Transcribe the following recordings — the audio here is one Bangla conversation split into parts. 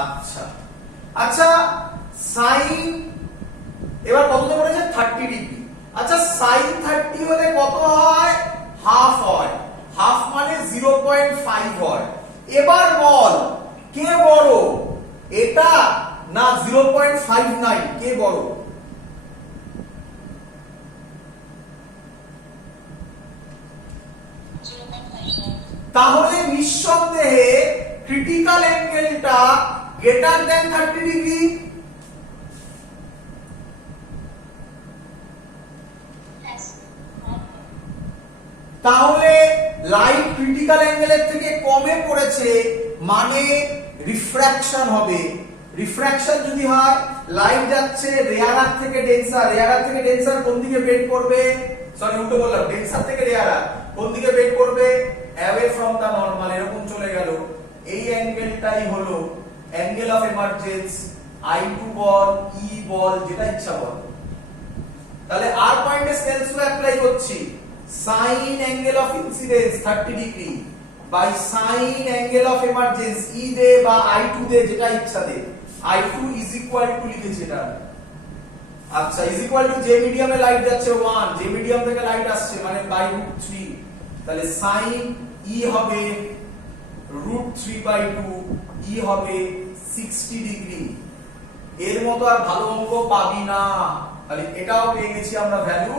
আচ্ছা আচ্ছা সাইন এবার কততে পড়েছে 30 ডিগ্রি। আচ্ছা সাইন 30 হলে কত হয়? হাফ হয়। হাফ মানে 0.5 হয়। এবার বল কে বড়, এটা না 0.59? কে বড়? তাহলে নিঃসন্দেহে ক্রিটিক্যাল অ্যাঙ্গেলটা গ্রেটার দ্যান 30 ডিগ্রি। তাহলে লাইট ক্রিটিক্যাল অ্যাঙ্গেলের থেকে কমে পড়েছে মানে রিফ্র্যাকশন হবে। রিফ্র্যাকশন যদি হয়, লাইট যাচ্ছে রেয়ারার থেকে ডেন্সার, রেয়ারার থেকে ডেন্সার কোন দিকে বেন্ড করবে? সরি উল্টো বললাম, ডেন্সার থেকে রেয়ারার কোন দিকে বেন্ড করবে? অ্যাওয়ে ফ্রম দা নরমাল, এরকম চলে গেল। এই অ্যাঙ্গেলটাই হলো অ্যাঙ্গেল অফ এমার্জেন্স। I2 বল, E বল, যেটা ইচ্ছা বল। তাহলে আর পয়েন্টে স্নেলস ল অ্যাপ্লাই করছি। sin angle of incidence 30 degree by sin angle of emergence E দে বা I2 দে, যেটা ইচ্ছা দে। I2 is equal to লিখেছি এটা। আচ্ছা is equal to যে মিডিয়ামে লাইট যাচ্ছে 1, যে মিডিয়াম থেকে লাইট আসছে মানে বাই √3। তাহলে sin E হবে √3/2, E হবে 60 ডিগ্রি। এর মতো আর ভালো অঙ্ক পাবি না। তাহলে এটাও পেয়ে গেছি আমরা ভ্যালু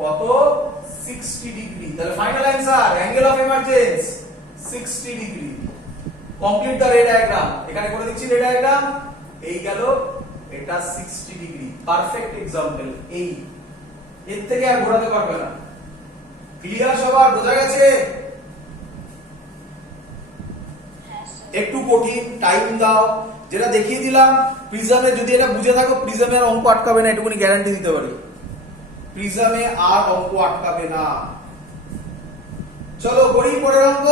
কত? 60 ডিগ্রি। তাহলে final answer angle of emergence 60 degree. Complete the ray diagram. এখানে করে দিচ্ছি রে ডায়াগ্রাম। এই গেল, এটা 60 ডিগ্রি। Perfect example. এই এর থেকে আর ঘোরাতে পারবে না। ক্লিয়ার সবার? বোঝা গেছে? একটু কঠিন, টাইম দাও। যেটা দেখিয়ে দিলাম প্রিজমে, যদি এটা বুঝে থাকো প্রিজমের অঙ্ক আটকাবে না, এটুকুনি গ্যারান্টি দিতে পারি। প্রিজমে আর অঙ্ক আটকাবে না। চলো করি পরের অঙ্ক।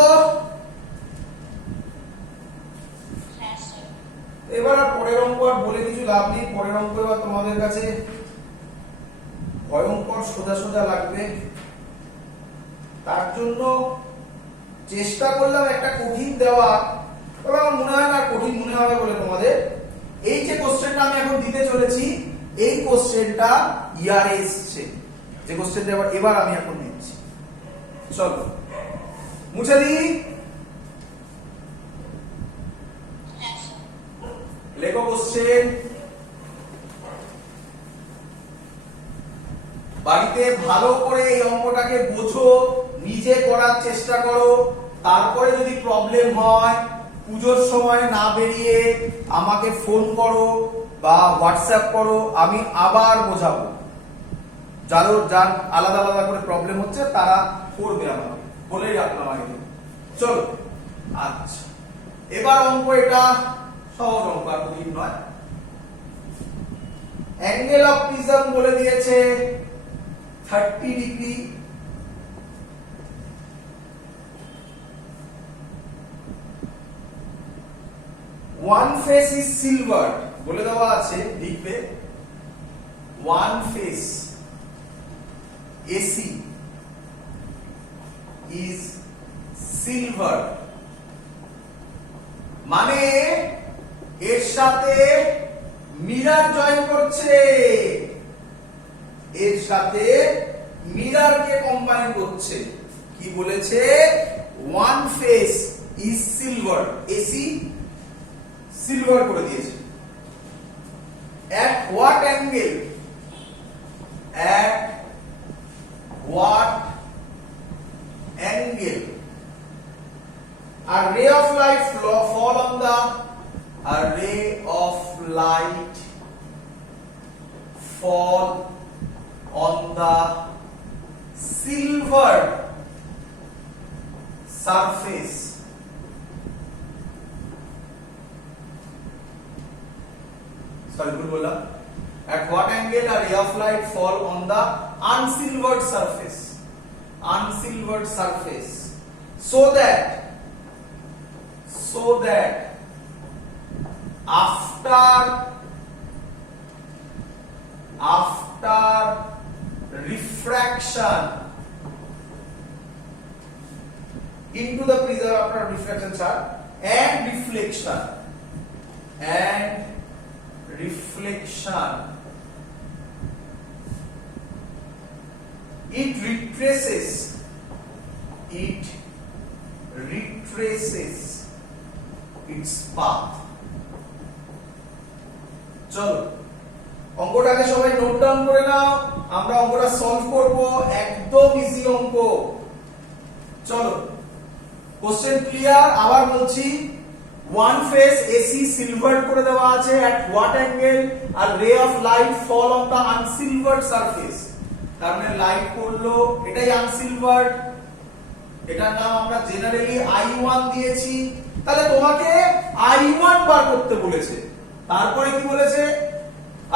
এবার আর পরের অঙ্ক আর বলে কিছু লাভ নেই। পরের অঙ্ক এবার তোমাদের কাছে ভয়ঙ্কর সোজা সোজা লাগবে। তার জন্য চেষ্টা করলাম একটা কঠিন দেওয়া, তবে আমার মনে হয় না কঠিন মনে হবে বলে তোমাদের। এই যে কোশ্চেনটা আমি এখন দিতে চলেছি, এই কোশ্চেনটা ইয়ারে এসেছে। যে কোশ্চেনটা এবার আমি এখন নিচ্ছি, চলো মুছে দিই। লেখো কোশ্চেন। বাড়িতে ভালো করে এই অঙ্কটাকে বোঝো, নিজে করার চেষ্টা করো। তারপরে যদি প্রবলেম হয় পুজোর সময় না বেরিয়ে আমাকে ফোন করো বা হোয়াটসঅ্যাপ করো, আমি আবার বোঝাবো। যার আলাদা আলাদা করে প্রবলেম হচ্ছে তারা করবে, আমাকে বলেই রাখলাম আগে। চলো আচ্ছা এবার অঙ্ক, এটা সহজ অঙ্ক, আর কঠিন নয়। অ্যাঙ্গেল অফ প্রিজম বলে দিয়েছে 30 degree. One face is silver বলে দেওয়া আছে, লিখবে one face AC is silver, মানে এর সাথে মিরর জয়েন করছে, এর সাথে মিররকে কম্বাইন করছে। কি বলেছে? One face is silver, AC silver করে দিয়েছে। at what angle? at what angle a ray of light fall on the a ray of light fall on the silver surface? Sorry, ভুল বললাম। At what angle a ray of light fall on the unsilvered surface? Unsilvered surface, so that after refraction into the prism, after refraction and reflection path. চলো অঙ্কটাকে সবাই নোট ডাউন করে নাও, আমরা অঙ্কটা সলভ করব, একদম ইজি অঙ্ক। চলো কোশ্চেন ক্লিয়ার? আবার বলছি, ওয়ান ফেস এসি সিলভার্ড করে দেওয়া আছে, at what angle a ray of light fall on the unsilvered surface। তার মানে লাইট পড়লো, এটাই আনসিলভার্ড, এটার নাম আমরা জেনারেলি I1 দিয়েছি। তাহলে তোমাকে I1 বার করতে বলেছে, তারপরে কি বলেছে?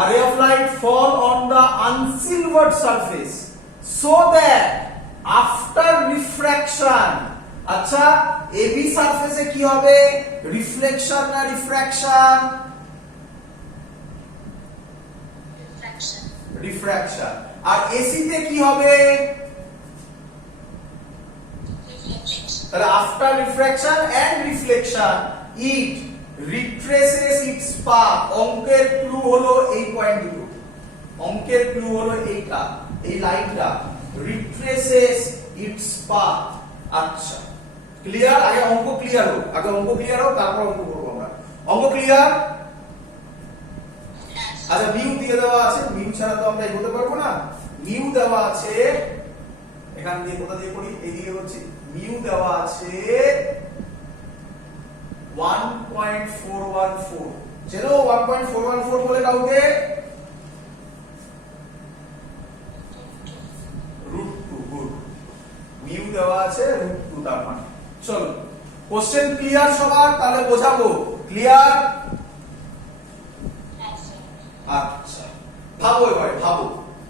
A ray of light fall on the unsilvered surface so that after refraction, আচ্ছা AB সারফেসে কি হবে? রিফ্লেকশন না রিফ্র্যাকশন? রিফ্র্যাকশন। আর AC তে কি হবে? তাহলে after refraction and reflection it retraces its path. অঙ্কের ক্লু হলো এই পয়েন্ট দুটো, অঙ্কের ক্লু হলো এইটা, এই লাইনটা রিট্রেসেস ইটস পাথ। আচ্ছা ক্লিয়ার? আগে অঙ্ক ক্লিয়ার হোক, আগে অঙ্ক ক্লিয়ার হোক, তারপর অঙ্ক করবো আমরা। অঙ্ক ক্লিয়ার? আচ্ছা মিউ দিয়ে দেওয়া আছে, মিউ ছাড়া তো আমরা এগোতে পারবো না। মিউ দেওয়া আছে, এখান দিয়ে কোথা দিয়ে করি? এইদিকে হচ্ছে। মিউ দেওয়া আছে 1.414। চলো 1.414 বলে কাউকে? √2। গুড, মিউ দেওয়া আছে √2 তার মানে। চলো কোশ্চেন ক্লিয়ার সবার? তাহলে বোঝাবো। ক্লিয়ার? আচ্ছা ভাবো এবারে, ভাবো,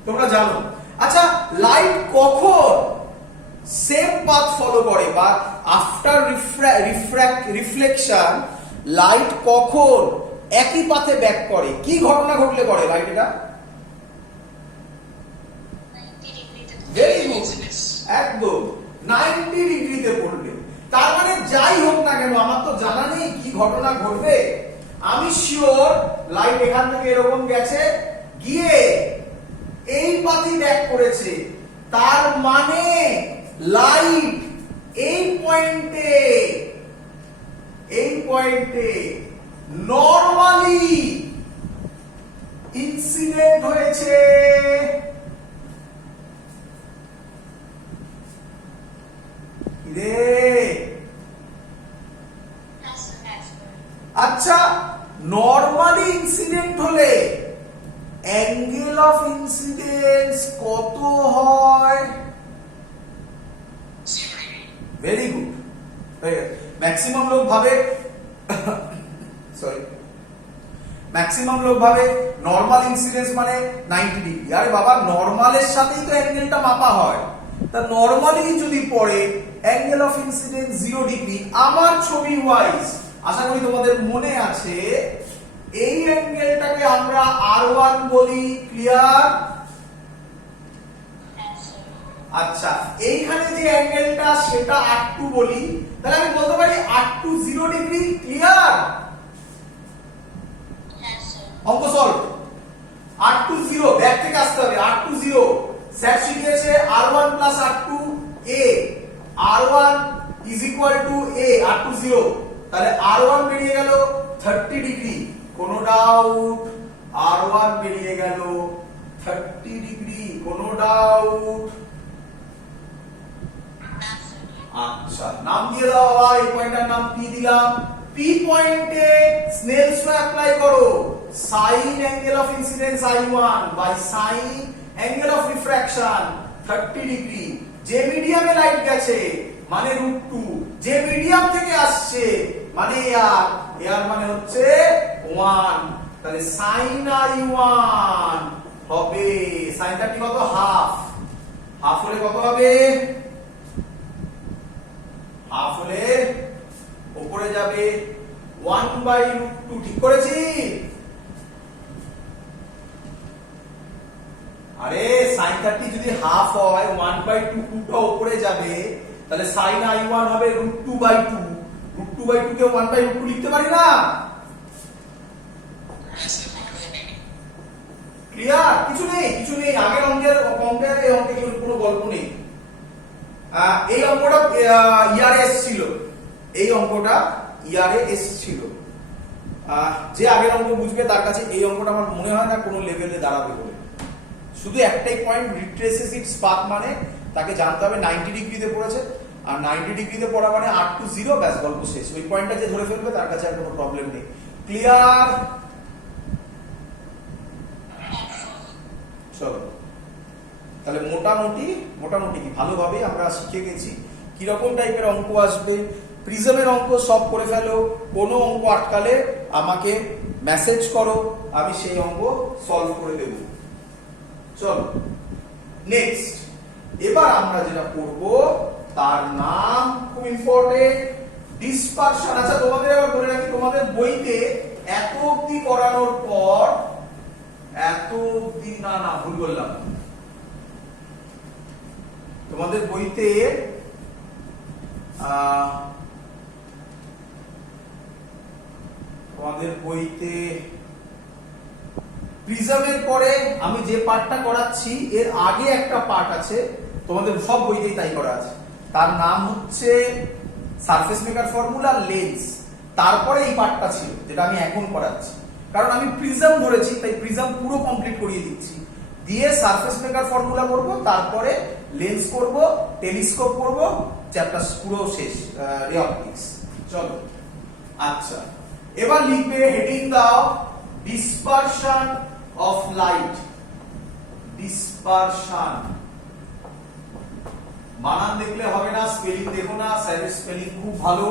তোমরা জানো। আচ্ছা লাইট কখন সেম পাথ ফলো করে, বা আফটার রিফ্লেকশন লাইট কখন একই পাথে ব্যাক করে? কি ঘটনা ঘটলে করে লাইট এটা? ভেরি গুড, একদম 90 ডিগ্রিতে পড়লে। তার মানে যাই হোক না কেন, আমার তো জানা নেই কি ঘটনা ঘটবে, আমি শিওর লাইট এখান থেকে এরকম গেছে, গিয়ে এই পাথে ব্যাক করেছে। তার মানে লাইট এই পয়েন্টে নরমালি ইনসিডেন্ট হয়েছে। আচ্ছা নরমালি ইনসিডেন্ট হলে অ্যাঙ্গেল অফ ইনসিডেন্স কত হয়? Very good. ম্যাক্সিমাম লোক ভাবে নরমাল ইনসিডেন্স মানে 90 ডিগ্রি। আরে বাবা, নরমালের সাথেই তো অ্যাঙ্গেলটা মাপা হয়। তা নরমালি যদি পড়ে অ্যাঙ্গেল অফ ইনসিডেন্স 0 ডিগ্রি। আমার ছবি ওয়াইজ আশা করি তোমাদের মনে আছে, এই অ্যাঙ্গেলটাকে আমরা R1 বলি। ক্লিয়ার? আচ্ছা এইখানে যে অ্যাঙ্গেলটা সেটা R2 বলি। তাহলে আমি বলতে পারি R2 0 ডিগ্রি। ক্লিয়ার? অঙ্ক সলভ। R2 0, ব্যাক থেকে আসতে হবে। R2 0 স্যার শিখিয়েছে R1 plus R2 A, R1 is equal two A, R2 0। তাহলে R1 বেরিয়ে গেল 30 ডিগ্রি, কোনো ডাউট? R1 বেরিয়ে গেল 30 ডিগ্রি, কোনো ডাউট? আচ্ছা নাম দিয়ে দাও বাবা, এই পয়েন্টটার নাম P দিলাম। P পয়েন্টে স্নেলস ল অ্যাপ্লাই করো। sin angle of incidence I1 by sin angle of refraction 30 degree. যে মিডিয়ামে লাইট গেছে মানে √2, যে মিডিয়াম থেকে আসছে মানে এয়ার মানে হচ্ছে 1। তাহলে sin I1 হবে sin 30 কত? হাফ। হাফ হলে কত হবে? হাফ হলে উপরে যাবে 1/√2। ঠিক করেছি? আরে sin 30 যদি হাফ হয় 1/2 টা উপরে যাবে, তাহলে sin I1 হবে √2/2। √2/2 কে 1/√2 লিখতে পারি না? ক্লিয়ার? কিছু নেই। আগের অঙ্কের কম্পেয়ার এই অঙ্কে কোনো গল্প নেই। এই অঙ্কটা ইয়ারে এসেছিল, যে আগের অঙ্ক বুঝবে তার কাছে এই অঙ্কটা আমার মনে হয় না কোনো লেভেলে দাঁড়াবে বলে। শুধু একটাই পয়েন্ট, রিট্রেসেস ইটস পাথ, মানে তাকে জানতে হবে 90 ডিগ্রিতে পড়েছে, আর 90 ডিগ্রিতে পড়া মানে 8 to 0, ব্যাস গল্প শেষ। ওই পয়েন্টটা যে ধরে ফেলবে তার কাছে আর কোনো প্রবলেম নেই। ক্লিয়ার? চলো তাহলে মোটামুটি কি ভালোভাবে আমরা শিখে গেছি কিরকম টাইপের অঙ্ক আসবে। প্রিজমের অঙ্ক সব করে ফেলো, কোনো অঙ্ক আটকালে আমাকে মেসেজ করো, আমি সেই অঙ্ক সলভ করে দেব। চলো নেক্সট, এবার আমরা যেটা করব তার নাম খুব ইম্পর্টেন্ট, ডিসপারশন। আচ্ছা তোমাদের আবার বলে রাখি, তোমাদের বইতে এত অবধি করানোর পর, এত অবধি না ভুল বললাম, তোমাদের বইতে প্রিজমের পরে আমি যে পার্টটা করাচ্ছি এর আগে একটা পার্ট আছে, তোমাদের সব বইতেই তাই করা আছে, তার নাম হচ্ছে সারফেস মেকার ফর্মুলা, লেন্স। তারপরে এই পার্টটা ছিল যেটা আমি এখন করাচ্ছি, কারণ আমি প্রিজম ধরেছি তাই প্রিজম পুরো কমপ্লিট করিয়ে দিচ্ছি, দিয়ে সারফেস মেকার ফর্মুলা করব, তারপরে লেন্স করব, টেলিস্কোপ করব, চ্যাপ্টার পুরো শেষ, রে অপটিক্স। চলো আচ্ছা, এবার লিখবে, হেডিং দাও ডিসপারশন অফ লাইট। ডিসপারশন বানান দেখলে হবে না, স্পেলিং দেখো না, স্যারের স্পেলিং খুব ভালো,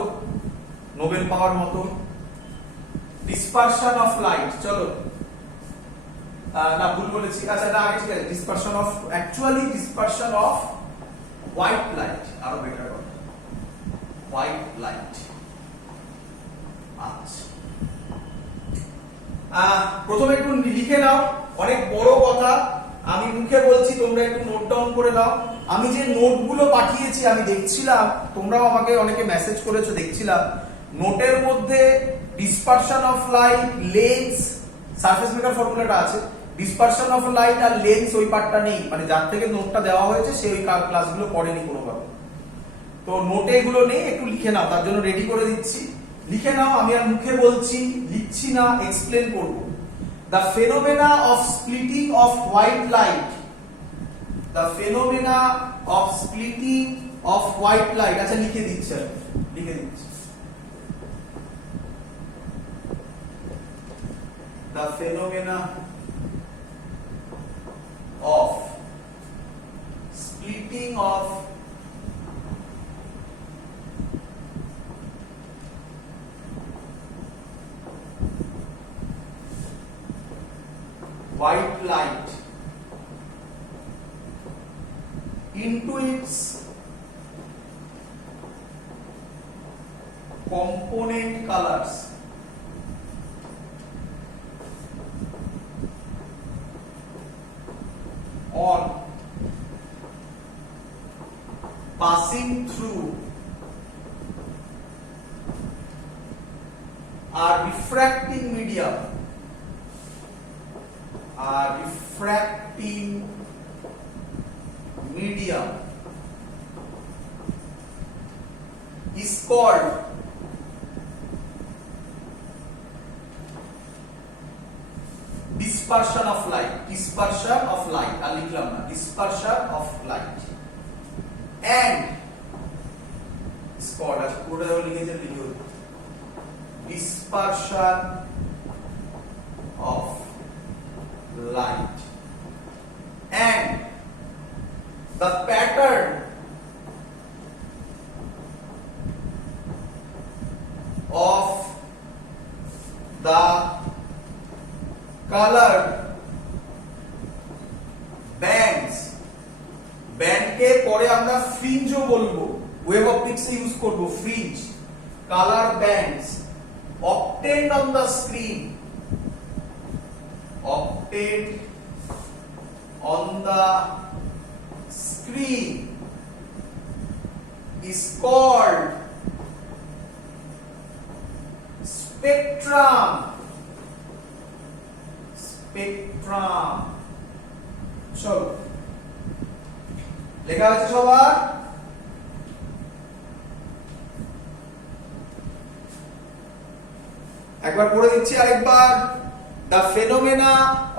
নোবেল পাওয়ার মতো। ডিসপারশন অফ লাইট, চলো না ভুল বলেছি, আচ্ছা না আগে ঠিক আছে, dispersion of, actually dispersion off white light, আরো বেটার কথা, হোয়াইট লাইট। আচ্ছা প্রথমে একটু লিখে নাও, অনেক বড় কথা আমি মুখে বলছি, তোমরা একটু নোট ডাউন করে নাও। আমি যে নোটগুলো পাঠিয়েছি আমি দেখছিলাম, তোমরাও আমাকে অনেকে মেসেজ করেছো, দেখছিলাম নোটের মধ্যে dispersion of light, lens, surface maker ফর্মুলাটা আছে, ডিসপারশন অফ লাইট আর লেন্স ওই পার্টটা নেই, মানে যার থেকে নোটটা দেওয়া হয়েছে সে ওই ক্লাসগুলো পড়েনি কোনোভাবে, তো নোটে এগুলো নেই, একটু লিখে নাও, তার জন্য রেডি করে দিচ্ছি, লিখে নাও। আমি আর মুখে বলছি, লিখছি না, এক্সপ্লেন করব। The phenomena of splitting of white light, the phenomena of splitting of white light, আচ্ছা লিখে দিচ্ছি, the phenomena of splitting of white light into its component colors on passing through a refracting medium, is called dispersion of light. Dispersion of light, আর লিখলাম না, dispersion of light, and is called, as পুরোটা যখন লিখেছেন লিখো, dispersion of light, and the pattern of the colored bands, ব্যান্ডকে পরে আমরা ফ্রিঞ্জও বলবো, ওয়েভ অপটিক্সে ইউজ করব fringe, colour bands obtained on the screen, obtained on the screen is called spectrum. চলো লেখা আছে সবার? একবার পড়ে দিচ্ছি আরেকবার। The phenomena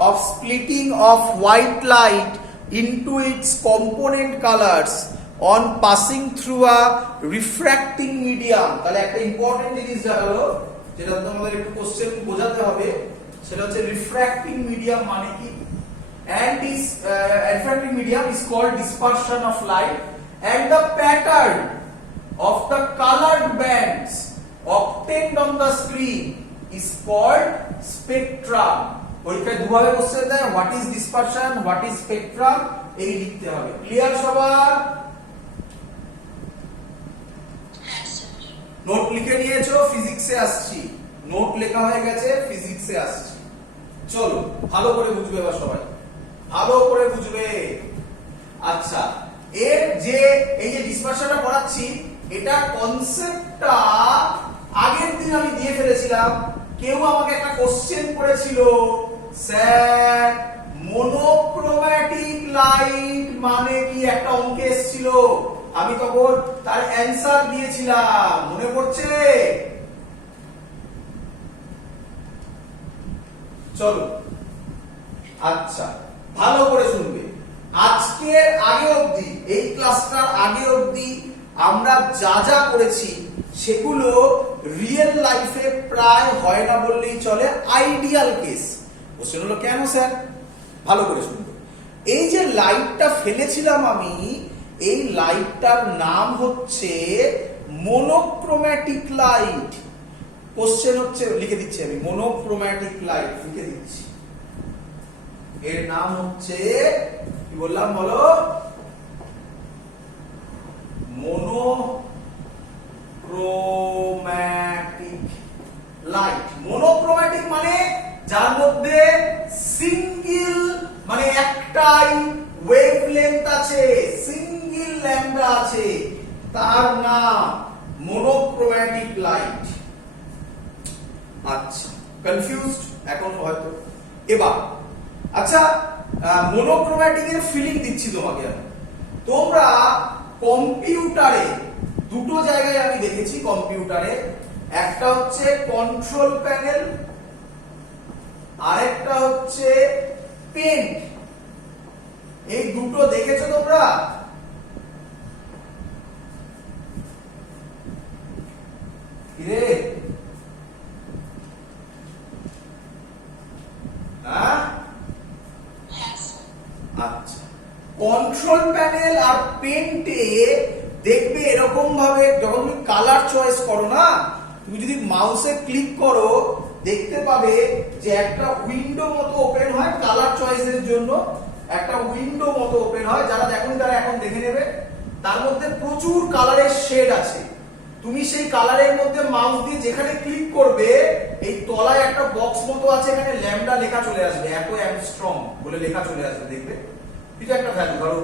of splitting of white light into its component colors on passing through a refracting medium। তাহলে একটা ইম্পর্টেন্ট জিনিস জানালো, যেটা তোমাদের একটু কোশ্চেন বোঝাতে হবে, সেটা হচ্ছে রিফ্র্যাক্টিং মিডিয়াম মানে কি। And this refracting medium is called dispersion of light, and the pattern of the colored bands obtained on the screen is called spectrum। পরীক্ষায় দুভাবে কোশ্চেন দেয়, what is dispersion, what is spectrum, এই লিখতে হবে। ক্লিয়ার সবার? নোট লিখে নিয়েছো? ফিজিক্সে আসছি, নোট লেখা হয়ে গেছে, ফিজিক্সে আসছি। চলো ভালো করে বুঝবে এবার সবাই, ভালো করে বুঝবে। আচ্ছা, এর যে এই যে ডিসপারশনটা পড়াচ্ছি, এটা কনসেপ্টটা আগের দিন আমি দিয়ে ফেলেছিলাম। কেউ আমাকে একটা কোশ্চেন করেছিল, স্যার মনোক্রোম্যাটিক লাইট মানে কি, একটা অঙ্ক এসেছিল, আমি তখন তার অ্যানসার দিয়েছিলাম, মনে পড়ছে? চলো আচ্ছা ভালো করে শুনবে। আজকের আগে অবধি, এই ক্লাসটার আগে অবধি আমরা যা যা করেছি সেগুলো রিয়েল লাইফে প্রায় হয় না বললেই চলে, আইডিয়াল কেস। কোশ্চেন হলো কেন স্যার? ভালো করে শুনবে। এই যে লাইটটা ফেলেছিলাম আমি, এই লাইটটার নাম হচ্ছে মনোক্রোম্যাটিক লাইট। কোশ্চেন হচ্ছে, লিখে দিচ্ছি আমি, মনোক্রোম্যাটিক লাইট লিখে দিচ্ছি। এর নাম হচ্ছে কি বললাম বলো? Monochromatic light. মনোক্রোম্যাটিক মানে যার মধ্যে সিঙ্গেল মানে একটাই ওয়েভলেন্থ আছে, সিঙ্গেল ল্যাম্ডা আছে, তার নাম মনোক্রোম্যাটিক লাইট। আচ্ছা, কনফিউজড এখন হয়তো? এবার আচ্ছা, মনোক্রোম্যাটিক এর ফিলিং দিচ্ছি তোমাকে আমি। তোমরা কম্পিউটারে দুটো জায়গায় আমি দেখেছি, কম্পিউটারে একটা হচ্ছে কন্ট্রোল প্যানেল, আরেকটা হচ্ছে পেন্ট। এই দুটো দেখেছো তোমরা? কিরে আচ্ছা, কন্ট্রোল প্যানেল আর পেন্টে দেখবে এরকম ভাবে, যখন তুমি কালার চয়েস করো না, তুমি যদি মাউসে ক্লিক করো দেখতে পাবে যে একটা উইন্ডো মতো ওপেন হয় কালার চয়েসের জন্য, একটা উইন্ডো মতো ওপেন হয়। যারা দেখুন তারা এখন দেখে নেবে, তার মধ্যে প্রচুর কালারের শেড আছে। তুমি সেই কালারের মধ্যে মাউস দিয়ে যেখানে ক্লিক করবে, এই তলায় একটা বক্স মতো আছে, এখানে ল্যাম্ডা লেখা চলে আসবে, এত অ্যাংস্ট্রম বলে লেখা চলে আসবে। দেখবে এটা একটা ভ্যালু, ধরো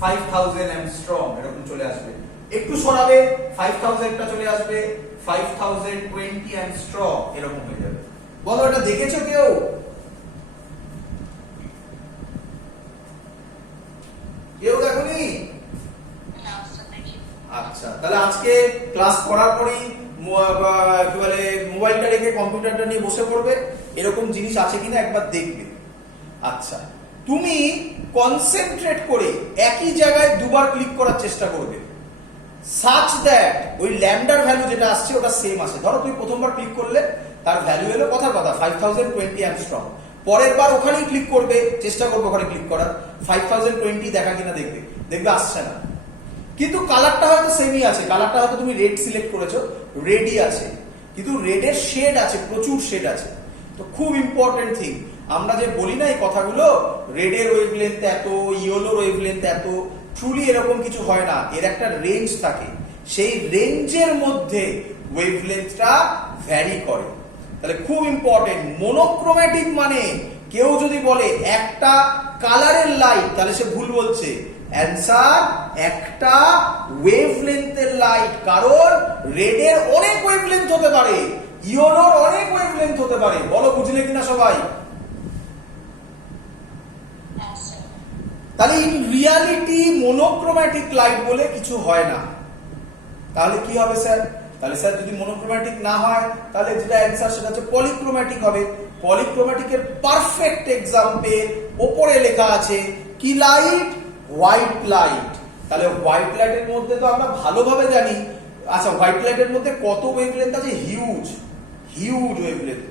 5000 অ্যাংস্ট্রম এরকম চলে আসবে। একটু সরাবে 5000 টা চলে আসবে 5020 অ্যাংস্ট্রম এরকম হয়ে যাবে। বলো এটা দেখেছো কেউ? কেউ দেখোনি? আচ্ছা, তাহলে আজকে ক্লাস করার পরেই কি বলে মোবাইলটা রেখে কম্পিউটারটা নিয়ে বসে পড়বে, এরকম জিনিস আছে কিনা একবার দেখবে। আচ্ছা, তুমি কনসেন্ট্রেট করে একই জায়গায় দুবার ক্লিক করার চেষ্টা করবে, সাচ দ্যাট ওই ল্যাম্ডার ভ্যালু যেটা আসছে ওটা সেম আসে। ধরো তুমি প্রথমবার ক্লিক করলে তার ভ্যালু এলো কথার কথা 5020 অ্যাংস্ট্রম, পরের বার ওখানেই ক্লিক করবে, চেষ্টা করবে ওখানে ক্লিক করার, 5020 দেখা কিনা দেখবে, দেখবে আসছে না। কিন্তু কালারটা হয়তো সেমই আছে, কালারটা হয়তো তুমি রেড সিলেক্ট করেছো, রেডই আছে, কিন্তু রেডের শেড আছে, প্রচুর শেড আছে। তো খুব ইম্পর্টেন্ট থিং, আমরা যে বলি না এই কথাগুলো, রেডের ওয়েভলেন্থ এত, ইয়েলোর ওয়েভলেন্থ এত, ট্রুলি এরকম কিছু হয় না। এর একটা রেঞ্জ থাকে, সেই রেঞ্জের মধ্যে ওয়েভলেন্থটা ভ্যারি করে। তাহলে খুব ইম্পর্টেন্ট, মনোক্রোম্যাটিক মানে কেউ যদি বলে একটা কালারের লাইট, তাহলে সে ভুল বলছে। অ্যান্সার একটা ওয়েভলেন্থের লাইট, কারণ রেডের অনেক ওয়েভলেন্থ হতে পারে, ইয়েলোর অনেক ওয়েভলেন্থ হতে পারে। বলো বুঝলে কিনা সবাই? তাহলে ইন রিয়ালিটি মনোক্রোম্যাটিক লাইট বলে কিছু হয় না। তাহলে কি হবে স্যার? তাহলে স্যার যদি মনোক্রোম্যাটিক না হয় তাহলে যেটা অ্যান্সার সেটা হচ্ছে পলিক্রোম্যাটিক হবে। পলিক্রোম্যাটিকের পারফেক্ট এক্সাম্পল ওপরে লেখা আছে কি লাইট, হোয়াইট লাইট। তাহলে হোয়াইট লাইটের মধ্যে তো আমরা ভালোভাবে জানি, আচ্ছা হোয়াইট লাইটের মধ্যে কত ওয়েভলেন্থ আছে, হিউজ হিউজ ওয়েভলেন্থ,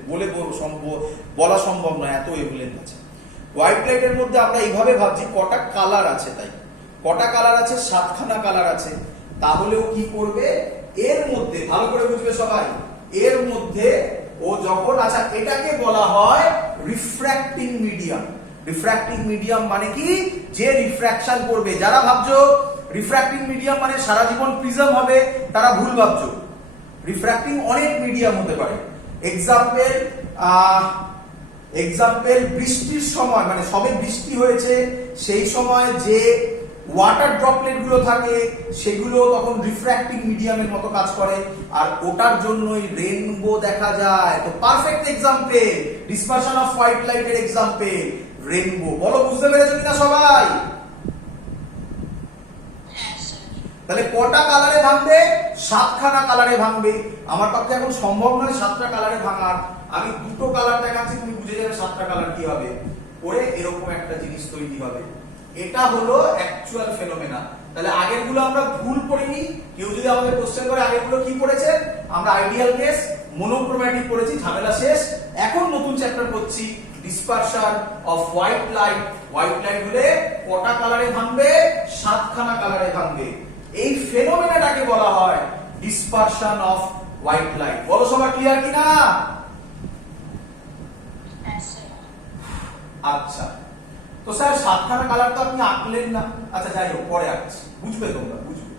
বলা সম্ভব নয়, এত ওয়েভলেন্থ আছে। হোয়াইট লাইটের মধ্যে আমরা এইভাবে ভাবছি কটা কালার আছে, তাই কটা কালার আছে, 7খানা কালার আছে। তাহলেও কি করবে, এর মধ্যে ভালো করে বুঝবে সবাই, এর মধ্যে ও যখন, আচ্ছা এটাকে বলা হয় রিফ্র্যাক্টিং মিডিয়াম। রিফ্র্যাক্টিং মিডিয়াম মানে কি, যে রিফ্র্যাকশন করবে। যারা ভাবছো রিফ্র্যাক্টিং মিডিয়াম মানে সারা জীবন প্রিজম হবে, তারা ভুল ভাবছো। রিফ্র্যাক্টিং অনেক মিডিয়াম হতে পারে। এক্সাম্পল বৃষ্টির সময়, মানে সবে বৃষ্টি হয়েছে সেই সময় যে ওয়াটার ড্রপলেট গুলো থাকে সেগুলো তখন রিফ্র্যাক্টিং মিডিয়ামের মতো কাজ করে, আর ওটার জন্যই রেইনবো দেখা যায়। তো perfect example dispersion off white লাইটের এক্সাম্পল রেইনবো। বলো বুঝতে পেরেছো কিনা সবাই? তাহলে কটা কালারে ভাঙবে, 7খানা কালারে ভাঙবে। আমার পক্ষে এখন সম্ভব নয় 7টা কালারে ভাঙার, আমি দুটো কালার দেখাচ্ছি, তুমি বুঝে যাবে 7টা কালার কি হবে। পরে এরকম একটা জিনিস তৈরি হবে। এটা হলো অ্যাকচুয়াল ফেনোমেনা। তাহলে আগের গুলো আমরা ভুল পড়িনি। কেউ যদি আমাদের কোশ্চেন করে আগের গুলো কি পড়েছে, আমরা আইডিয়াল কেস, মনোক্রোম্যাটিক পড়েছি, ঝামেলা শেষ। এখন নতুন চ্যাপ্টার করছি dispersion off white light. White light হলে কটা কালারে ভাঙবে, 7খানা কালারে ভাঙবে। এই ফেনোমেনাটাকে বলা হয় ডিসপারশন অফ হোয়াইট লাইট। বলো সবার ক্লিয়ার কিনা? আচ্ছা, তো স্যার 7খানা কালার তো আপনি আঁকলেন না। আচ্ছা যাই হোক, পরে আঁকছি, বুঝবে তোমরা, বুঝবে।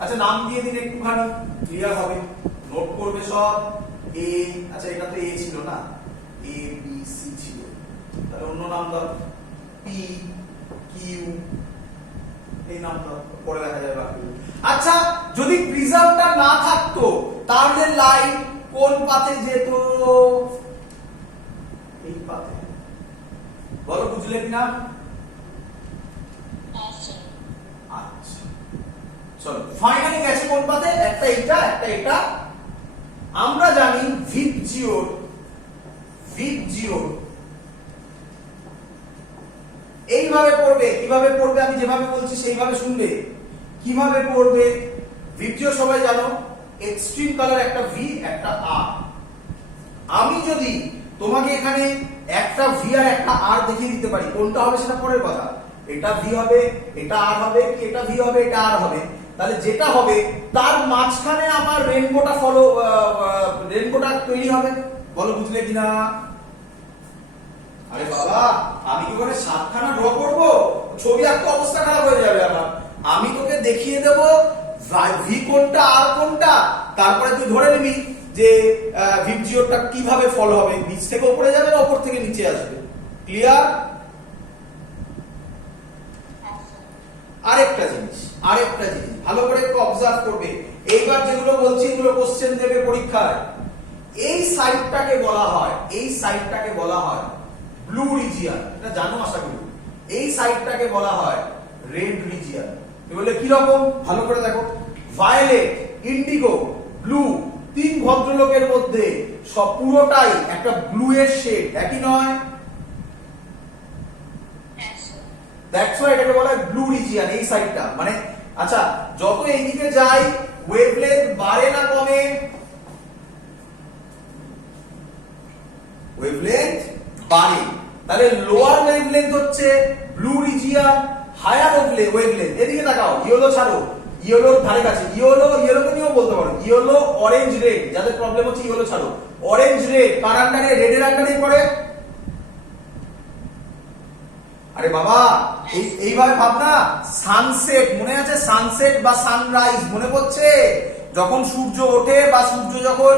আচ্ছা নাম দিয়ে দিন, একটুখানি ক্লিয়ার হবে, নোট করবে সব। এ, আচ্ছা এটা তো এ ছিল না, এ বি সি ছিল, তাহলে অন্য নাম দাও, পি কিউ, এই নাম দাও, পরে দেখা যাবে বাকি। আচ্ছা যদি প্রিজমটা না থাকতো তাহলে লাইট কোন পাথে যেত? এই পাথে। বলো বুঝলে কিনা? আচ্ছা চলো, ফাইনালি গেছে কোন পাথে, একটা এটা একটা এটা। আমরা জানি ভিপ জিওর এইভাবে পড়বে। কিভাবে পড়বে আমি যেভাবে বলছি সেইভাবে শুনবে। কিভাবে পড়বে, ভিপ জিও সবাই জানো, এক্সট্রিম কালার একটা ভি একটা আর। আমি যদি তোমাকে এখানে একটা ভি আর একটা আর দেখিয়ে দিতে পারি, কোনটা হবে সেটা পরের কথা। এটা ভি হবে, এটা আর হবে, কি এটা ভি হবে, এটা আর হবে। তাহলে যেটা হবে তার মাঝখানে আমার রেনবোটা তৈরি হবে। বলো বুঝলে কিনা? আরে বাবা, আমি কি করে 7খানা ড্র করবো? ছবি আঁকতে অবস্থা খারাপ হয়ে যাবে আমার। আমি তোকে দেখিয়ে দেবো ভি কোনটা আর কোনটা, তারপরে তুই ধরে নিবি যে ভিপ জিওরটা কিভাবে ফলো হবে, নিচ থেকে উপরে যাবে না উপর থেকে নিচে আসবে। ক্লিয়ার? আরেকটা জিনিস ভালো করে একটু অবজার্ভ করবে। এইবার যেগুলো বলছি এগুলো কোশ্চেন দেবে পরীক্ষায়। এই সাইডটাকে বলা হয় ব্লু রিজিয়ন, এটা জানো আশা করি। এই সাইডটাকে বলা হয় রেড রিজিয়ন। বলে কি রকম, ভালো করে দেখো, ভায়োলেট, ইন্ডিগো, ব্লু, 3 ভদ্রলোকের মধ্যে সব পুরোটাই একটা ব্লু এর শেড, একই নয়? দ্যাটস ওয়াই এটাকে বলা হয় ব্লু রিজিয়ন, এই সাইডটা। মানে আচ্ছা যত এইদিকে যাই ওয়েভলেন্থ বাড়ে না কমে? ওয়েভলেন্থ বাড়ে। তাহলে লোয়ার ওয়েভলেন্থ হচ্ছে ব্লু রিজিয়ন, হায়ার ওয়েভলেন্থ, এদিকে তাকাও, ইয়েলো ছাড়ো, ইয়েলোর ধারে কাছে, ইয়েলোকে নিয়েও বলতে পারো, ইয়েলো অরেঞ্জ রেড, যাদের প্রবলেম হচ্ছে ইয়েলো ছাড়ো। অরেঞ্জ রেড কার আন্ডারে, রেডের আন্ডারে পড়ে। আরে বাবা এইভাবে ভাবনা, সানসেট মনে আছে, সানসেট বা সানরাইজ মনে পড়ছে? যখন সূর্য ওঠে বা সূর্য যখন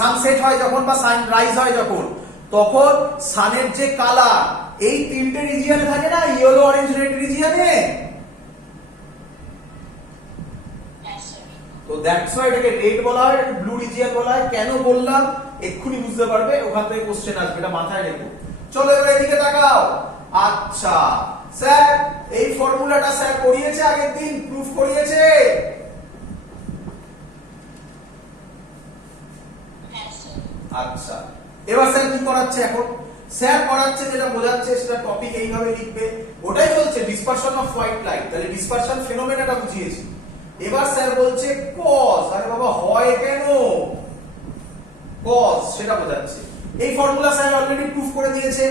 সানসেট হয় যখন বা সানরাইজ হয় যখন, তখন সানের যে কালার এই 3টে রিজিয়নে থাকে না, ইয়েলো অরেঞ্জ রেড রিজিয়নে। তো দ্যাটস হোয়াই এটাকে রেড বলা হয়, এটাকে ব্লু রিজিয়ন বলা হয়। কেন বললাম এক্ষুনি বুঝতে পারবে, ওখান থেকে কোশ্চেন আসবে, এটা মাথায় রেখো। চলো এবার এদিকে তাকাও। আচ্ছা স্যার এই ফর্মুলাটা স্যার করিয়েছে আগের দিন, প্রুফ করিয়েছে। আচ্ছা, এবার স্যার কি করাচ্ছে এখন? স্যার করাচ্ছে যেটা বোঝাচ্ছে সেটা টপিক এইভাবে লিখবে, ওটাই বলছে ডিসপারশন অফ হোয়াইট লাইট, তাহলে ডিসপারশন ফেনোমেনাটা বুঝিয়েছি। এবার স্যার বলছে কজ, আরে বাবা হয় কেন, কজ সেটা বোঝাচ্ছে। এই ফর্মুলা স্যার অলরেডি প্রুফ করে দিয়েছে।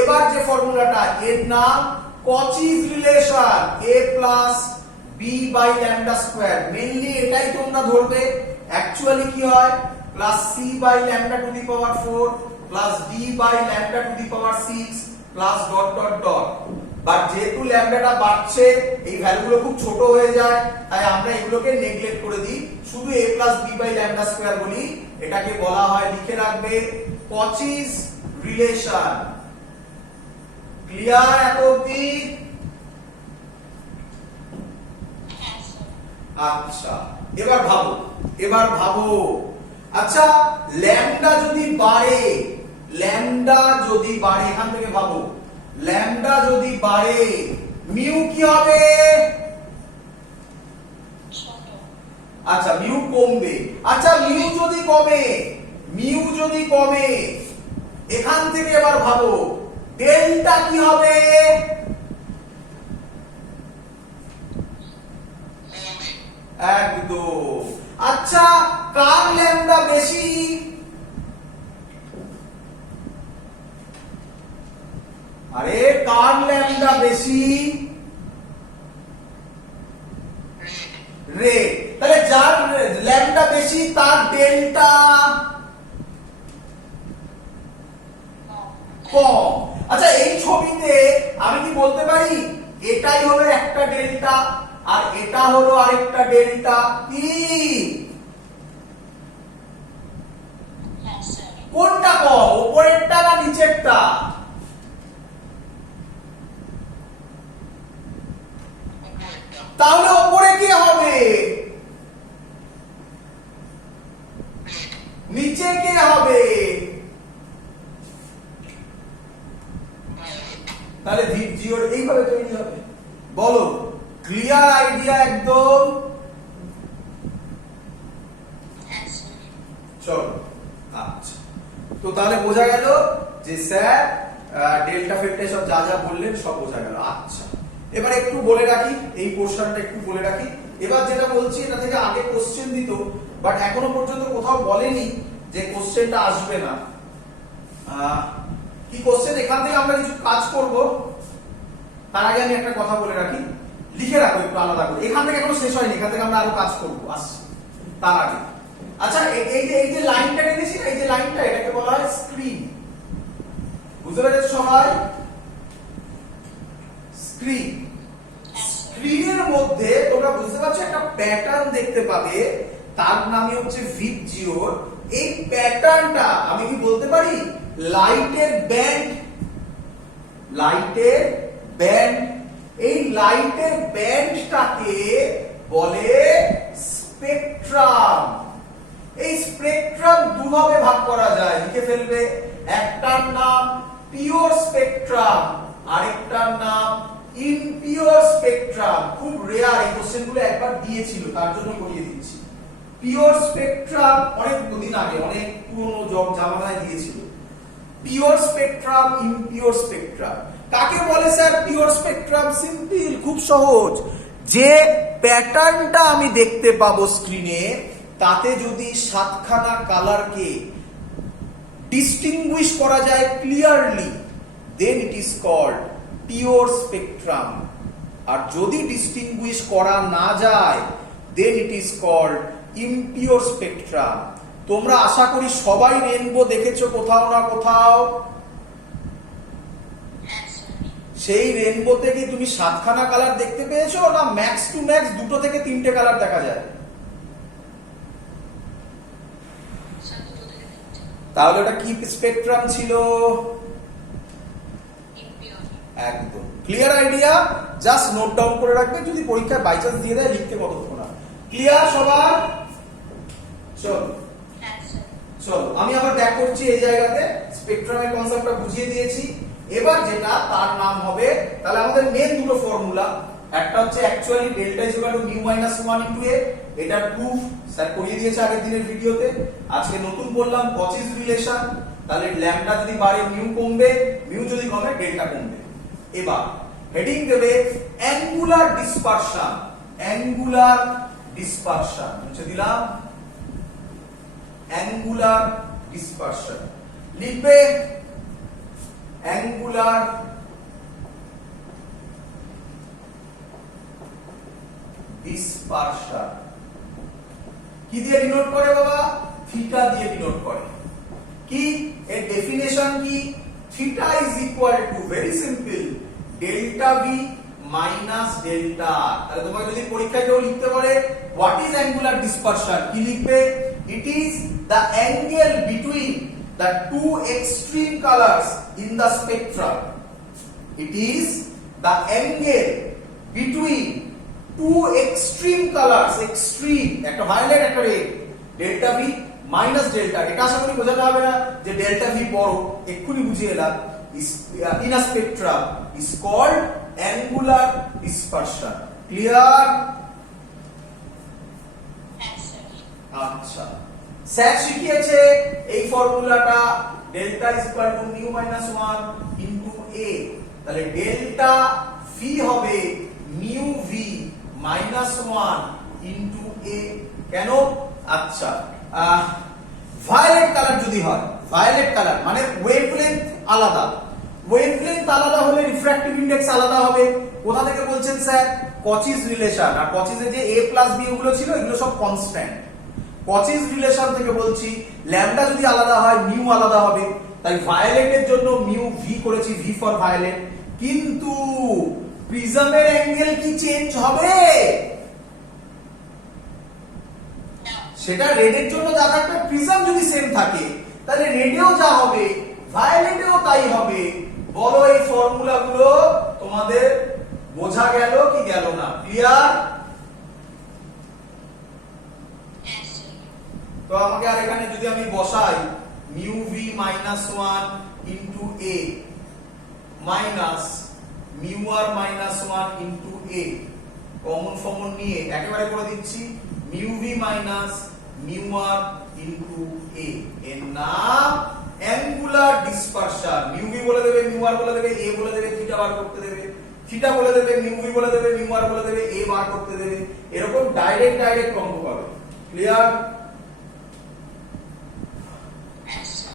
এবার যে ফর্মুলাটা, এর নাম Cauchy's relation a plus b by lambda square, mainly এটাই তোমরা ধরবে। অ্যাকচুয়ালি কি হয়, plus c by lambda to the power 4 plus d by lambda to the power 6 plus dot dot dot. But যেহেতু ল্যামডাটা বাড়ছে, এই ভ্যালুগুলো খুব ছোট হয়ে যায়, তাই আমরা এগুলোকে নেগলেক্ট করে দিই, শুধু a plus b by lambda square বলি। এটাকে বলা হয়, লিখে রাখবে, কচিস রিলেশন। ক্লিয়ার এত অবধি? আচ্ছা, এবার ভাবো, আচ্ছা ল্যামডা যদি বাড়ে, এখান থেকে ভাবো, ল্যামডা যদি বাড়ে মিউ কি হবে? আচ্ছা মিউ কমবে। আচ্ছা মিউ যদি কমে, এখান থেকে এবার ভাবো ডেল্টা কি হবে? একদম। আচ্ছা কার ল্যামডা বেশি? আরে কার ল্যামডা বেশি? রে। তাহলে যার ল্যামডা বেশি তার ডেল্টা কম। আচ্ছা এই ছবিতে আমি কি বলতে পারি এটাই হলো একটা ডেল্টা আর এটা হলো আরেকটা ডেল্টা? কি কোনটা কম, উপরেরটা না নিচেরটা? তাহলে উপরে কি হবে, নিচে কে হবে? তাহলে ভিজিওর এইভাবে তৈরি হবে। বলো, ক্লিয়ার আইডিয়া একদম? চলো, আচ্ছা তো তাহলে বোঝা গেল যে স্যার ডেল্টা ফেল্টা সব যা যা বললেন সব বোঝা গেল। আচ্ছা এবার একটু বলে রাখি, এই পোর্শনটা একটু বলে রাখি। এবার যেটা বলছি এটা থেকে আগে কোশ্চেন দিত, বাট এখনো পর্যন্ত কোথাও বলেনি যে কোশ্চেনটা আসবে না। কি কোশ্চেন, এখান থেকে আমরা কিছু কাজ করব। তার আগে আমি একটা কথা বলে রাখি, লিখে রাখো একটু আলাদা করে, এখান থেকে এখনো শেষ হয়নি, এখান থেকে আমরা আরো কাজ করবো, আসছি তার আগে। আচ্ছা এই যে লাইনটা রেখেছি, এই যে লাইনটা, এটাকে বলা হয় স্ক্রিন। বুঝতে পেরেছো সবাই? স্ক্রিনের মধ্যে তোমরা বুঝতে পারছো একটা প্যাটার্ন দেখতে পাবে, তার নামই হচ্ছে ভিজিওর। এই প্যাটার্নটা আমি কি বলতে পারি লাইটের ব্যান্ড। এই লাইটের ব্যান্ডটাকে বলে স্পেকট্রাম। এই স্পেকট্রাম দুভাবে ভাগ করা যায়, লিখে ফেলবে। একটার নাম পিওর স্পেকট্রাম, আরেকটার নাম ইমপিওর স্পেকট্রাম। খুব রেয়ার, এই কোশ্চেনগুলো একবার দিয়েছিল তার জন্য করিয়ে দিচ্ছি। পিওর স্পেকট্রাম অনেক দিন আগে, অনেক পুরনো জামানায় দিয়েছিল। Pure spectrum, impure spectrum. কাকে বলে স্যার পিওর স্পেকট্রাম? সিম্পল, খুব সহজ। যে প্যাটার্নটা আমি দেখতে পাবো স্ক্রিনে, তাতে যদি সাতখানা কালারকে ডিস্টিংগুইশ করা যায় clearly, then it is called pure spectrum. আর যদি ডিস্টিংগুইশ করা না যায়, then it is called impure spectrum. তোমরা আশা করি সবাই রেনবো দেখেছো কোথাও না কোথাও। সেই রেনবোতে কি তুমি সাতখানা কালার দেখতে পেয়েছো, না ম্যাক্স টু ম্যাক্স দুটো থেকে তিনটে কালার দেখা যায়? তাহলে ওটা কি স্পেকট্রাম ছিল? একদম clear idea. Just note down করে রাখবে, যদি পরীক্ষায় বাই চান্স দিয়ে দেয় লিখতে কতক্ষণ। ক্লিয়ার সবার? চলো আমি আবার ব্যাক করছি এই জায়গাতে। স্পেকট্রামের কনসেপ্টটা বুঝিয়ে দিয়েছি। এবার যেটা তার নাম হবে, তাহলে আমাদের মেন দুটো ফর্মুলা, একটা হচ্ছে actually delta is equal to mu minus 1 into A, এটার প্রুফ স্যার করিয়ে দিয়েছে আগের দিনের ভিডিওতে। আজকে নতুন বললাম কচিস রিলেশন, তাহলে ল্যামডা যদি বাড়ে মিউ কমবে, মিউ যদি কমে ডেল্টা কমবে। এবার হেডিং দেবে অ্যাঙ্গুলার ডিসপারশন, অ্যাঙ্গুলার ডিসপারশন মুছে দিলাম, অ্যাঙ্গুলার ডিসপারশন লিখবে অ্যাঙ্গুলার ডিসপারশন কি দিয়ে ডিনোট করে বাবা? থিটা দিয়ে ডিনোট করে। কি এর ডেফিনেশন কি? Theta is equal to very simple delta V minus delta R. তাহলে তোমাকে যদি পরীক্ষায় কেউ লিখতে পারে হোয়াট ইজ অ্যাঙ্গুলার ডিসপারশন, কি লিখবে? It is the angle between the two extreme colours in the spectrum. It is the angle between two extreme colours, extreme একটা ভায়োলেট একটা red, delta V minus delta. এটা আশা করি বোঝাতে হবে না যে ডেল্টা ভি বড়, এক্ষুনি বুঝিয়ে এলাম। In a spectrum is called angular dispersion. Clear? আচ্ছা, স্যার শিখিয়েছে এই ফর্মুলাটা delta is equal to mu minus 1 into A. তাহলে ডেল্টা ভি হবে mu V minus 1 into A. কেন? আচ্ছা, ভায়োলেট কালার যদি হয়, ভায়োলেট কালার মানে ওয়েভলেন্থ আলাদা, ওয়েভলেন্থ আলাদা হলে রিফ্র্যাক্টিভ ইনডেক্স আলাদা হবে। কোথা থেকে বলছেন স্যার? কচিস রিলেশন। আর কচিসে যে a প্লাস b ওগুলো ছিল এগুলো সব কনস্ট্যান্ট। কচিস রিলেশন থেকে বলছি ল্যামডা যদি আলাদা হয় মিউ আলাদা হবে, তাই ভায়োলেটের জন্য মিউ ভি করেছি, ভি ফর ভায়োলেট। কিন্তু প্রিজমের অ্যাঙ্গেল কি চেঞ্জ হবে? সেটা রেডের জন্য যা থাকবে, প্রিজম যদি সেম থাকে তাহলে রেডেও যা হবে ভায়োলেটেও তাই হবে। বলো এই ফর্মুলাগুলো তোমাদের বোঝা গেল কি গেল না? ক্লিয়ার? তো আমাকে আর এখানে যদি আমি বসাই মিউ ভি মাইনাস 1 ইনটু এ মাইনাস মিউ আর মাইনাস 1 ইনটু এ, কমন ফমন নিয়ে একেবারে করে দিচ্ছি mu V minus mu R into a, এর নাম অ্যাঙ্গুলার ডিসপারশন। মিউ ভি বলে দেবে, মিউ আর বলে দেবে, এ বলে দেবে, থিটা বার করতে দেবে, থিটা বলে দেবে, মিউ ভি বলে দেবে, মিউ আর বলে দেবে, এ বার করতে দেবে। এরকম ডাইরেক্ট অঙ্ক পাবে। ক্লিয়ার?